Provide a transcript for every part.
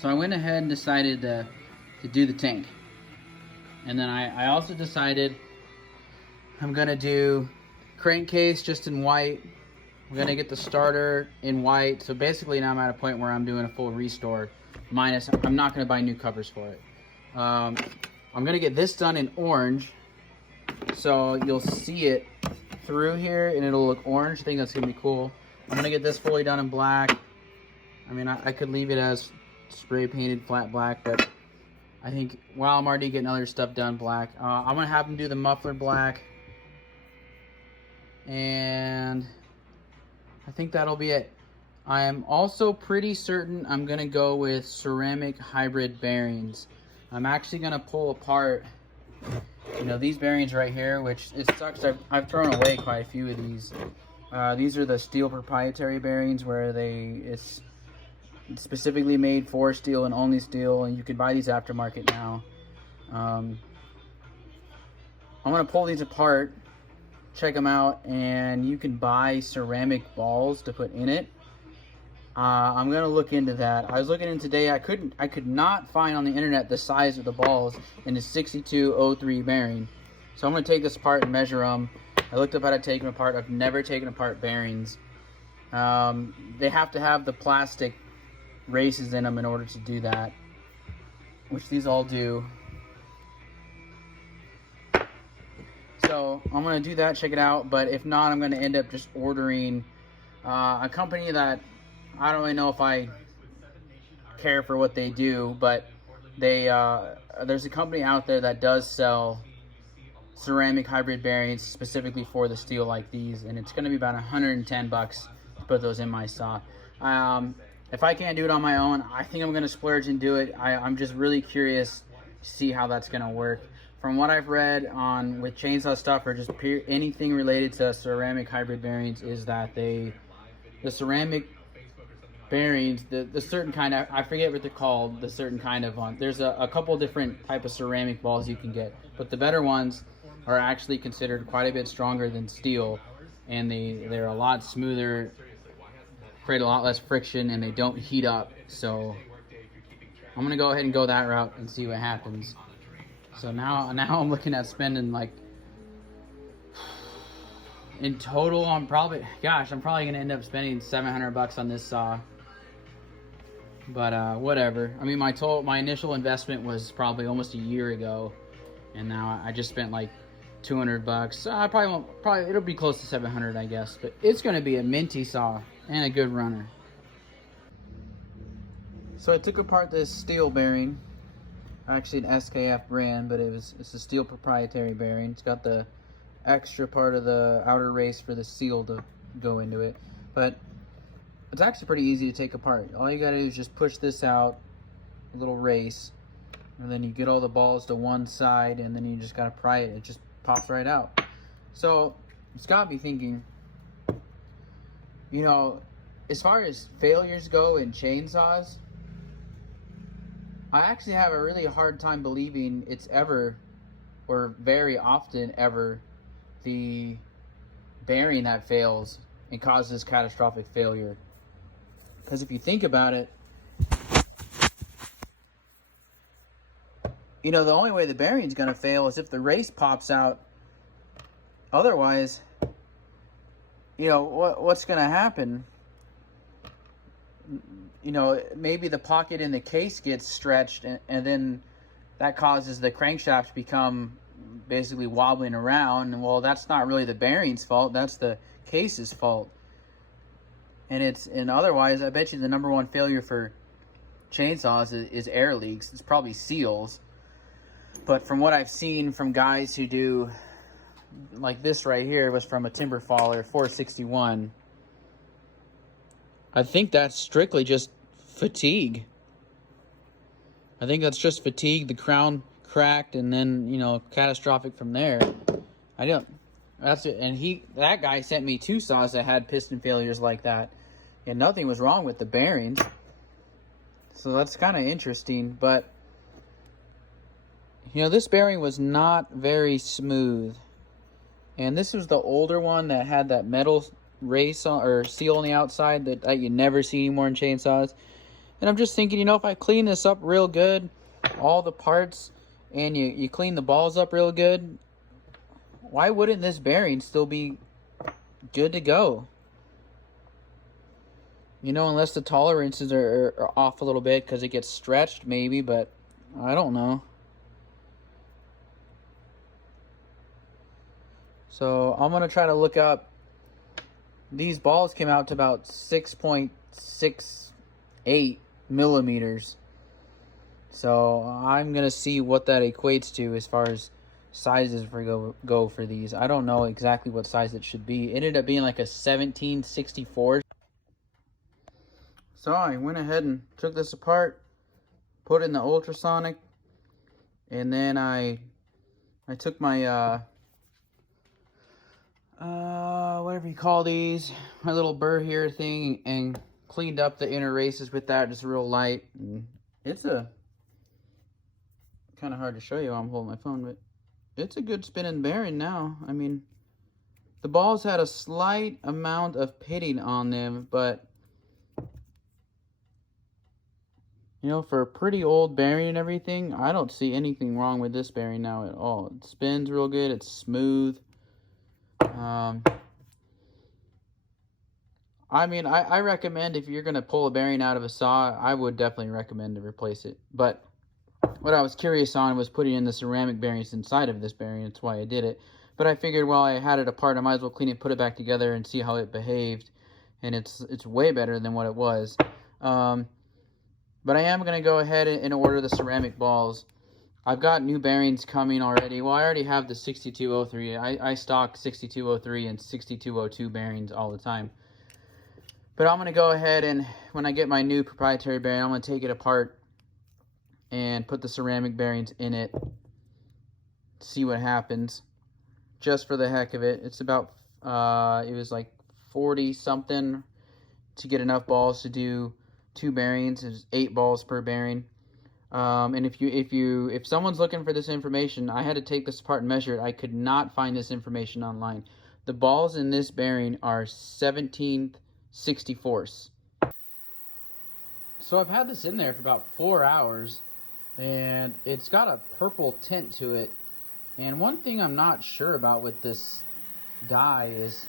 So I went ahead and decided to do the tank. And then I also decided I'm gonna do crankcase just in white. I'm gonna get the starter in white. So basically now I'm at a point where I'm doing a full restore. Minus, I'm not gonna buy new covers for it. I'm gonna get this done in orange. So you'll see it through here and it'll look orange. I think that's gonna be cool. I'm gonna get this fully done in black. I mean, I could leave it as spray painted flat black, but I think while I'm already getting other stuff done black, I'm gonna have them do the muffler black. And I think that'll be it. I am also pretty certain I'm gonna go with ceramic hybrid bearings. I'm actually gonna pull apart, you know, these bearings right here, which it sucks. I've thrown away quite a few of these. These are the steel proprietary bearings where it's specifically made for steel and only steel, and you can buy these aftermarket now. I'm gonna pull these apart, check them out, and you can buy ceramic balls to put in it. I'm gonna look into that. I was looking in today. I could not find on the internet the size of the balls in the 6203 bearing. So I'm gonna take this apart and measure them. I looked up how to take them apart. I've never taken apart bearings. They have to have the plastic races in them in order to do that, which these all do. So I'm gonna do that, check it out. But if not, I'm gonna end up just ordering a company that I don't really know if I care for what they do, but there's a company out there that does sell ceramic hybrid bearings specifically for the steel like these, and it's going to be about 110 bucks to put those in my saw. If I can't do it on my own, I think I'm going to splurge and do it. I'm just really curious to see how that's going to work. From what I've read on with chainsaw stuff or just anything related to ceramic hybrid bearings is that the ceramic bearings, the certain kind of, I forget what they're called, the certain kind of one. There's a couple different type of ceramic balls you can get, but the better ones are actually considered quite a bit stronger than steel, and they're a lot smoother, create a lot less friction, and they don't heat up. So I'm gonna go ahead and go that route and see what happens. So now I'm looking at spending, like, in total, I'm probably gonna end up spending 700 bucks on this saw. But whatever. I mean, my initial investment was probably almost a year ago, and now I just spent like 200 bucks. I probably it'll be close to 700, I guess. But it's gonna be a minty saw and a good runner. So I took apart this steel bearing, actually an SKF brand, but it's a steel proprietary bearing. It's got the extra part of the outer race for the seal to go into it, but it's actually pretty easy to take apart. All you gotta do is just push this out, a little race, and then you get all the balls to one side, and then you just gotta pry it. It just pops right out. So it's got me thinking, you know, as far as failures go in chainsaws, I actually have a really hard time believing it's ever, or very often ever, the bearing that fails and causes catastrophic failure. Because if you think about it, you know, the only way the bearing's going to fail is if the race pops out. Otherwise, you know, what's going to happen? You know, maybe the pocket in the case gets stretched, and then that causes the crankshaft to become basically wobbling around. And well, that's not really the bearing's fault, that's the case's fault. And otherwise, I bet you the number one failure for chainsaws is air leaks. It's probably seals. But from what I've seen from guys who do, like this right here was from a timber faller 461, I think that's strictly just fatigue. I think that's just fatigue, the crown cracked, and then, you know, catastrophic from there. That's it. And that guy sent me two saws that had piston failures like that, and nothing was wrong with the bearings. So that's kind of interesting. But you know, this bearing was not very smooth, and this was the older one that had that metal race on, or seal on the outside that you never see anymore in chainsaws. And I'm just thinking, you know, if I clean this up real good, all the parts, and you clean the balls up real good, why wouldn't this bearing still be good to go? You know, unless the tolerances are off a little bit because it gets stretched maybe, but I don't know. So I'm going to try to look up. These balls came out to about 6.68 millimeters. So I'm going to see what that equates to as far as sizes go for these. I don't know exactly what size it should be. It ended up being like a 1764. So I went ahead and took this apart, put it in the ultrasonic, and then I took my whatever you call these, my little burr here thing, and cleaned up the inner races with that, just real light. And it's a kind of hard to show you while I'm holding my phone, but it's a good spinning bearing now. I mean, the balls had a slight amount of pitting on them, but you know, for a pretty old bearing and everything, I don't see anything wrong with this bearing now at all. It spins real good. It's smooth. I mean, I recommend if you're going to pull a bearing out of a saw, I would definitely recommend to replace it. But what I was curious on was putting in the ceramic bearings inside of this bearing. That's why I did it. But I figured while I had it apart, I might as well clean it, put it back together, and see how it behaved. And it's way better than what it was. But I am going to go ahead and order the ceramic balls. I've got new bearings coming already. Well, I already have the 6203. I stock 6203 and 6202 bearings all the time. But I'm going to go ahead and, when I get my new proprietary bearing, I'm going to take it apart and put the ceramic bearings in it. See what happens. Just for the heck of it. It's about, it was like 40 something to get enough balls to do 2 bearings. It's 8 balls per bearing. And if someone's looking for this information, I had to take this apart and measure it. I could not find this information online. The balls in this bearing are 17/64. So I've had this in there for about 4 hours, and it's got a purple tint to it. And one thing I'm not sure about with this dye is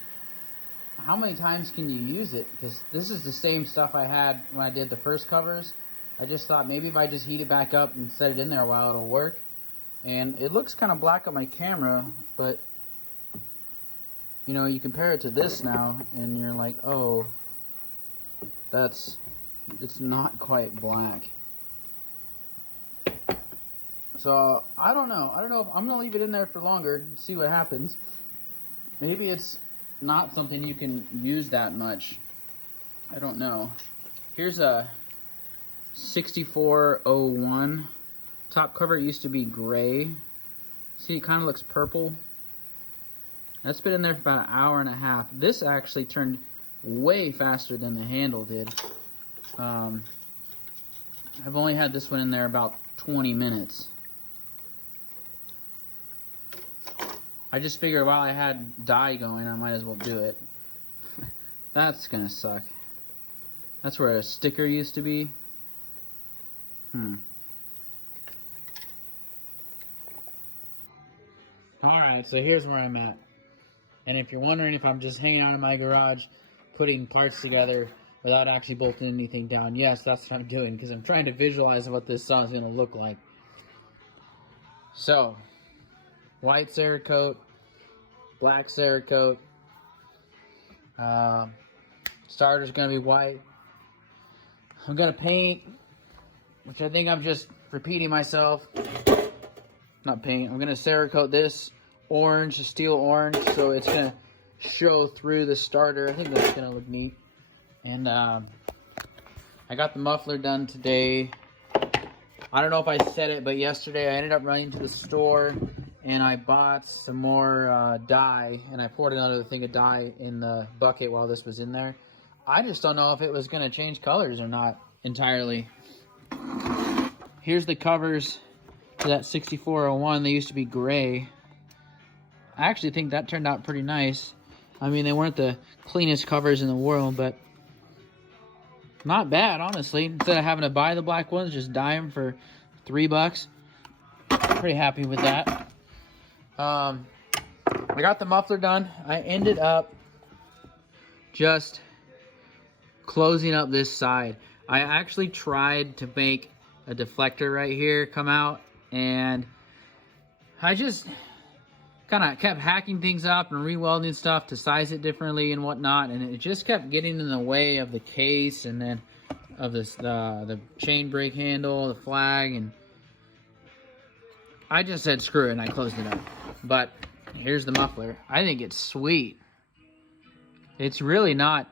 how many times can you use it? Because this is the same stuff I had when I did the first covers. I just thought maybe if I just heat it back up and set it in there a while, it'll work. And it looks kind of black on my camera, but you know, you compare it to this now, and you're like, oh, it's not quite black. So I don't know. I don't know if I'm gonna leave it in there for longer and see what happens. Maybe it's not something you can use that much. I don't know. Here's a 6401 top cover. It used to be gray. See, it kind of looks purple. That's been in there for about an hour and a half. This actually turned way faster than the handle did. I've only had this one in there about 20 minutes. I just figured while I had dye going, I might as well do it. That's gonna suck. That's where a sticker used to be. Alright, so here's where I'm at. And if you're wondering if I'm just hanging out in my garage putting parts together without actually bolting anything down, yes, that's what I'm doing, because I'm trying to visualize what this saw is going to look like. So, white Cerakote, black Cerakote, starter's going to be white. I'm going to paint, which I think I'm just repeating myself. Not paint, I'm going to Cerakote this orange, steel orange, so it's going to show through the starter. I think that's going to look neat. And I got the muffler done today. I don't know if I said it, but yesterday I ended up running to the store and I bought some more dye, and I poured another thing of dye in the bucket while this was in there. I just don't know if it was going to change colors or not entirely. Here's the covers to that 6401. They used to be gray. I actually think that turned out pretty nice. I mean, they weren't the cleanest covers in the world, but Not bad, honestly. Instead of having to buy the black ones, just dye them for $3. Pretty happy with that. I got the muffler done. I ended up just closing up this side. I actually tried to make a deflector right here come out, and I just kind of kept hacking things up and re-welding stuff to size it differently and whatnot, and it just kept getting in the way of the case and then of this the chain brake handle, the flag, and I just said screw it and I closed it up. But here's the muffler. I think it's sweet. It's really not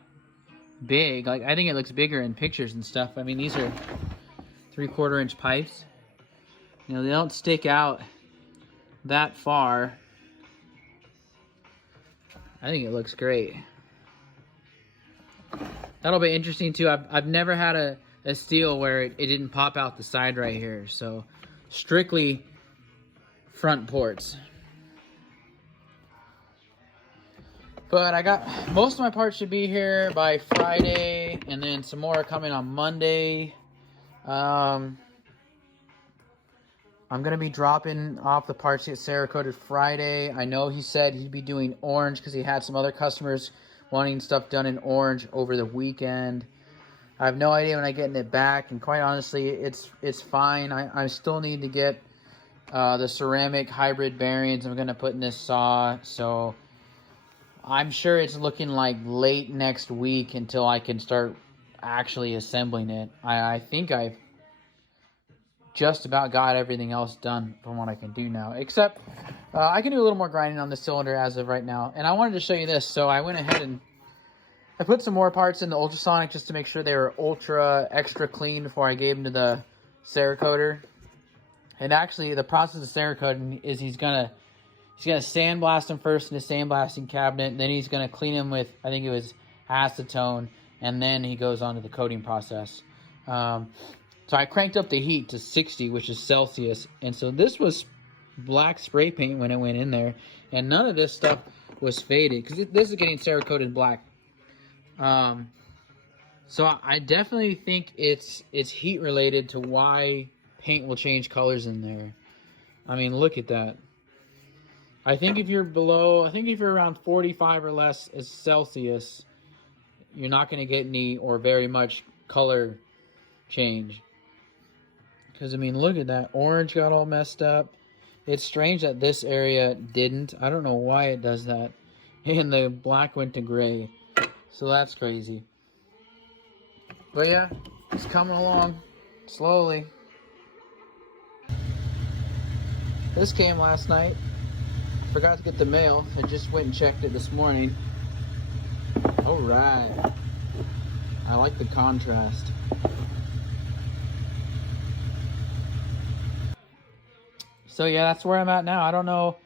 big. Like, I think it looks bigger in pictures and stuff. I mean, these are 3/4 inch pipes. You know, they don't stick out that far. I think it looks great. That'll be interesting too. I've never had a steel where it didn't pop out the side right here. So strictly front ports. But I got most of my parts should be here by Friday, and then some more are coming on Monday. I'm gonna be dropping off the parts to get Cerakoted Friday. I know he said he'd be doing orange because he had some other customers wanting stuff done in orange over the weekend. I have no idea when I'm getting it back, and quite honestly, it's fine. I still need to get the ceramic hybrid bearings I'm gonna put in this saw, so I'm sure it's looking like late next week until I can start actually assembling it. I think I've just about got everything else done from what I can do now, except I can do a little more grinding on the cylinder as of right now. And I wanted to show you this, so I went ahead and I put some more parts in the ultrasonic just to make sure they were ultra extra clean before I gave them to the Cerakoter. And actually, the process of Cerakoting is he's gonna sandblast them first in a sandblasting cabinet, then he's gonna clean them with, I think it was acetone, and then he goes on to the coating process. So I cranked up the heat to 60, which is Celsius, and so this was black spray paint when it went in there, and none of this stuff was faded because this is getting Cerakoted black. So I definitely think it's heat related to why paint will change colors in there. I mean, look at that. I think if you're around 45 or less as Celsius, you're not going to get any or very much color change. Because, I mean, look at that. Orange got all messed up. It's strange that this area didn't. I don't know why it does that. And the black went to gray. So that's crazy. But yeah, it's coming along slowly. This came last night. Forgot to get the mail. I just went and checked it this morning. Alright. I like the contrast. So yeah, that's where I'm at now. I don't know.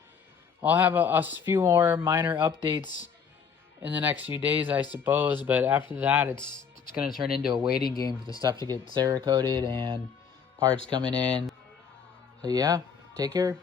I'll have a few more minor updates in the next few days, I suppose. But after that, it's going to turn into a waiting game for the stuff to get Cerakoted and parts coming in. So yeah, take care.